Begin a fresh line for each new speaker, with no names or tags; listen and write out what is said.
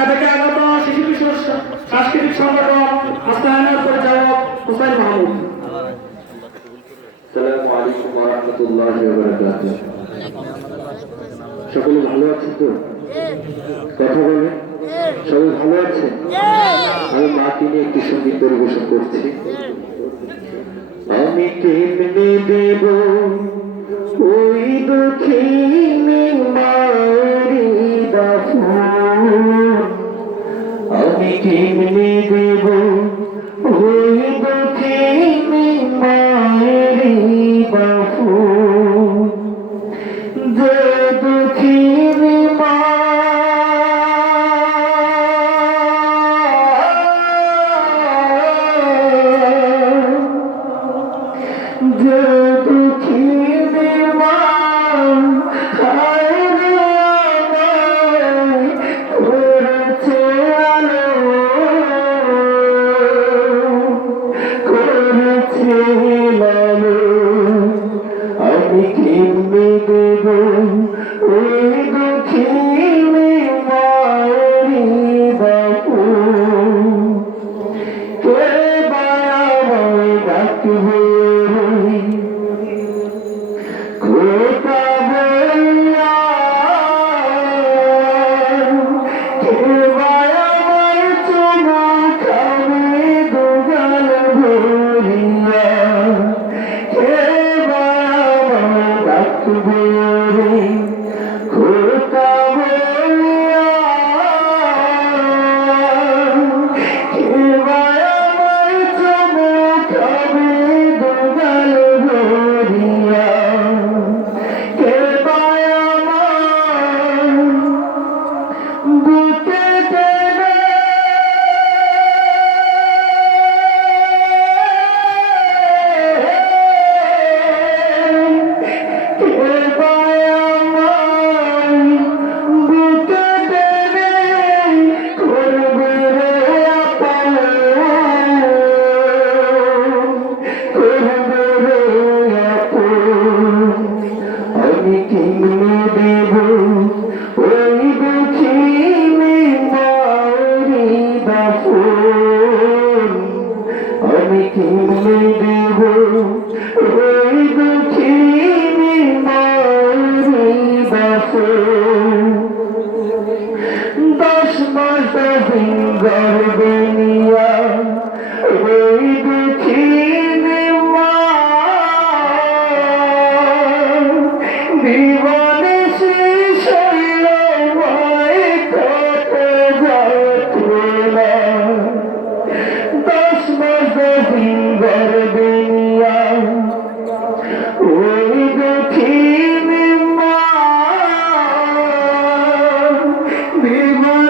ঢাকা থেকে আগত শিশু সাংস্কৃতিক সংগঠন আস্তায়নের পরিচালক হুসাইন মাহমুদ।
সকলে ভালো আছে তো? কথা বলে? সবাই ভালো আছে আমি মাকে নিয়ে একটি সংগীত পরিবেশন করছি। আমি কেমনে দেব? কে মিলে Thank you. গর্বে নিয়া রইবেছি জীবনে শেষ দশ মাস গর্বে নিয়া রইবেছি জীবন